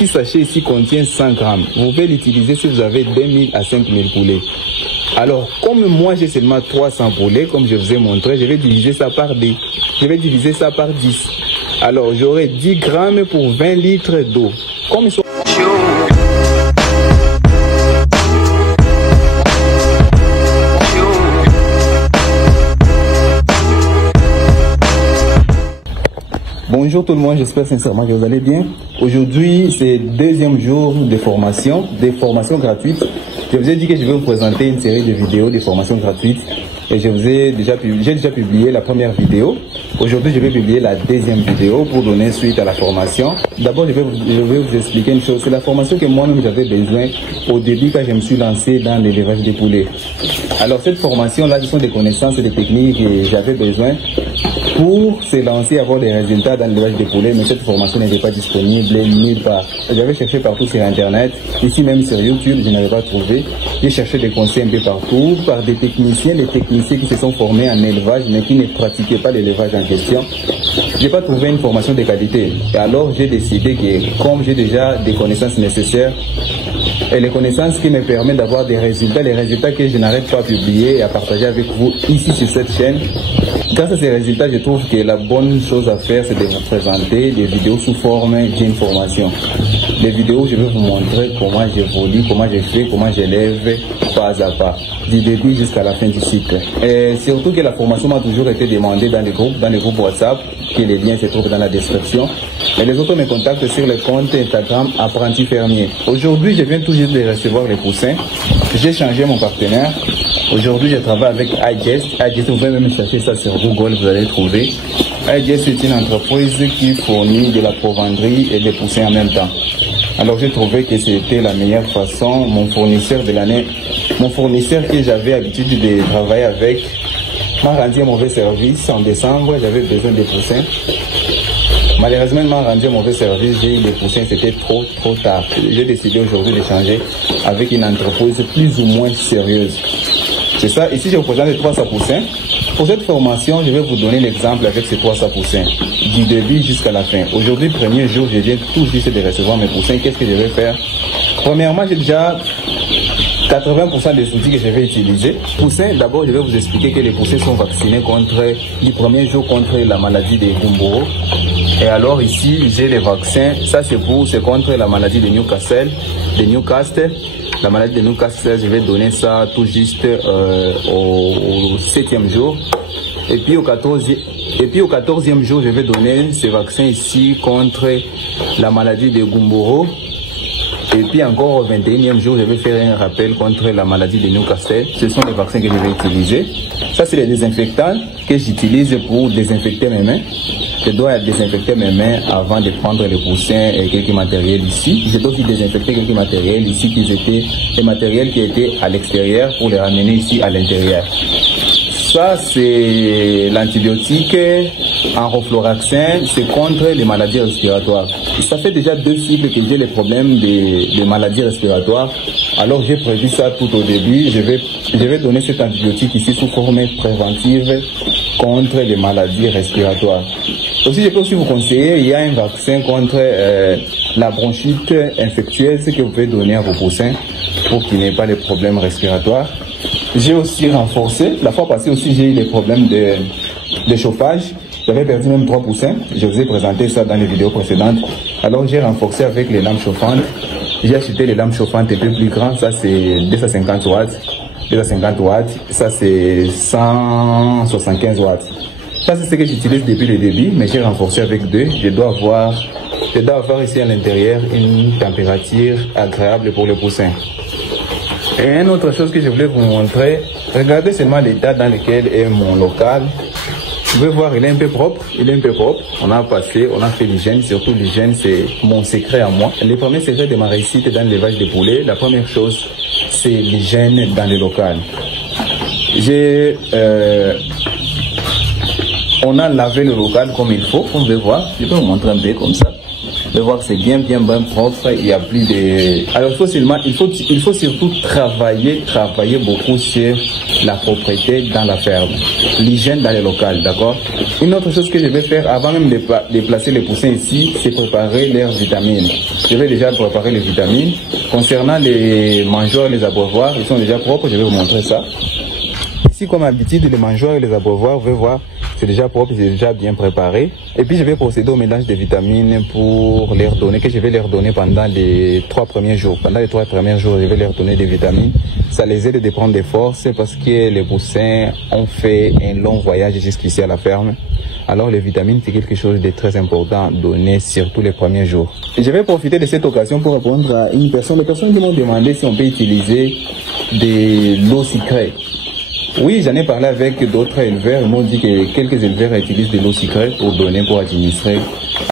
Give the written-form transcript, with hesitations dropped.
petit sachet ici contient 100 grammes. Vous pouvez l'utiliser si vous avez 2000 à 5000 poulets. Alors, comme moi j'ai seulement 300 poulets, comme je vous ai montré, je vais diviser ça par 10. Je vais diviser ça par 10. Alors, j'aurai 10 grammes pour 20 litres d'eau. Comme ils sont... Bonjour tout le monde, j'espère sincèrement que vous allez bien. Aujourd'hui, c'est le deuxième jour de formation, des formations gratuites. Je vous ai dit que je vais vous présenter une série de vidéos de formations gratuites. Et j'ai déjà publié la première vidéo. Aujourd'hui, je vais publier la deuxième vidéo pour donner suite à la formation. D'abord, je vais vous expliquer une chose. C'est la formation que moi-même j'avais besoin au début quand je me suis lancé dans l'élevage des poulets. Alors, cette formation-là, ce sont des connaissances et des techniques que j'avais besoin pour se lancer et avoir des résultats dans l'élevage des poulets, mais cette formation n'était pas disponible nulle part. J'avais cherché partout sur Internet, ici même sur YouTube, je n'avais pas trouvé. J'ai cherché des conseils un peu partout, par des techniciens qui se sont formés en élevage, mais qui ne pratiquaient pas l'élevage en question. Je n'ai pas trouvé une formation de qualité. Et alors j'ai décidé que, comme j'ai déjà des connaissances nécessaires, et les connaissances qui me permettent d'avoir des résultats, les résultats que je n'arrête pas à publier et à partager avec vous ici sur cette chaîne. Grâce à ces résultats, je trouve que la bonne chose à faire, c'est de vous présenter des vidéos sous forme d'une formation. Des vidéos où je vais vous montrer comment j'évolue, comment je fais, comment j'élève pas à pas, du début jusqu'à la fin du cycle. Et surtout que la formation m'a toujours été demandée dans les groupes WhatsApp, que les liens se trouvent dans la description. Et les autres me contactent sur le compte Instagram Apprenti Fermier. Aujourd'hui, je viens tout juste de recevoir les poussins. J'ai changé mon partenaire. Aujourd'hui, je travaille avec iGest. iGest, vous pouvez même chercher ça sur Google, vous allez trouver. iGest est une entreprise qui fournit de la provendrie et des poussins en même temps. Alors, j'ai trouvé que c'était la meilleure façon. Mon fournisseur de l'année, mon fournisseur que j'avais l'habitude de travailler avec, m'a rendu un mauvais service en décembre. J'avais besoin des poussins. Malheureusement, il m'a rendu un mauvais service. J'ai eu les poussins, c'était trop tard. J'ai décidé aujourd'hui de changer avec une entreprise plus ou moins sérieuse. C'est ça. Ici, je vous présente les 300 poussins. Pour cette formation, je vais vous donner l'exemple avec ces 300 poussins, du début jusqu'à la fin. Aujourd'hui, premier jour, je viens tout juste de recevoir mes poussins. Qu'est-ce que je vais faire? Premièrement, j'ai déjà 80% des outils que je vais utiliser. Poussins, d'abord, je vais vous expliquer que les poussins sont vaccinés du premier jour contre la maladie des Gumboro. Et alors ici, j'ai les vaccins. Ça, c'est contre la maladie de Newcastle. La maladie de Newcastle, je vais donner ça tout juste au 7e jour. Et puis au 14e jour, je vais donner ces vaccins ici contre la maladie de Gumboro. Et puis encore au 21e jour, je vais faire un rappel contre la maladie de Newcastle. Ce sont les vaccins que je vais utiliser. Ça, c'est les désinfectants que j'utilise pour désinfecter mes mains. Je dois désinfecter mes mains avant de prendre les poussins et quelques matériels ici. Je dois aussi désinfecter quelques matériels ici qui étaient les matériels qui étaient à l'extérieur pour les ramener ici à l'intérieur. Ça, c'est l'antibiotique Enrofloraxin, c'est contre les maladies respiratoires. Ça fait déjà 2 cycles que j'ai les problèmes de maladies respiratoires. Alors j'ai prévu ça tout au début. Je vais donner cet antibiotique ici sous forme préventive contre les maladies respiratoires. Aussi, je peux aussi vous conseiller, il y a un vaccin contre la bronchite infectieuse que vous pouvez donner à vos poussins pour qu'ils n'aient pas de problèmes respiratoires. J'ai aussi renforcé, la fois passée aussi j'ai eu des problèmes de chauffage. J'avais perdu même 3 poussins, je vous ai présenté ça dans les vidéos précédentes. Alors j'ai renforcé avec les lampes chauffantes. J'ai acheté les lampes chauffantes un peu plus grandes, ça c'est 250 watts. 250 watts, ça c'est 175 watts. Ça c'est ce que j'utilise depuis le début, mais j'ai renforcé avec 2. Je dois avoir ici à l'intérieur une température agréable pour le poussin. Et une autre chose que je voulais vous montrer, regardez seulement l'état dans lequel est mon local. Vous pouvez voir, il est un peu propre, On a fait l'hygiène, surtout l'hygiène, c'est mon secret à moi. Les premiers secrets de ma réussite dans l'élevage des poulets, la première chose, c'est l'hygiène dans le local. On a lavé le local comme il faut, on veut voir, je peux vous montrer un peu comme ça. Vous voir, c'est bien propre. Il y a plus de... Alors, il faut surtout travailler beaucoup sur la propreté dans la ferme, l'hygiène dans les locales, d'accord? Une autre chose que je vais faire avant même de placer les poussins ici, c'est préparer leurs vitamines. Je vais déjà préparer les vitamines. Concernant les mangeoires et les abreuvoirs, ils sont déjà propres, je vais vous montrer ça. Ici, comme d'habitude, les mangeoires et les abreuvoirs, vous pouvez voir, c'est déjà propre, c'est déjà bien préparé. Et puis, je vais procéder au mélange des vitamines pour leur donner, que je vais leur donner pendant les 3 premiers jours. Pendant les 3 premiers jours, je vais leur donner des vitamines. Ça les aide de prendre des forces parce que les poussins ont fait un long voyage jusqu'ici à la ferme. Alors, les vitamines, c'est quelque chose de très important à donner, surtout les premiers jours. Et je vais profiter de cette occasion pour répondre à une personne. Les personnes qui m'ont demandé si on peut utiliser de l'eau sucrée. Oui, j'en ai parlé avec d'autres éleveurs. Ils m'ont dit que quelques éleveurs utilisent de l'eau sucrée pour donner, pour administrer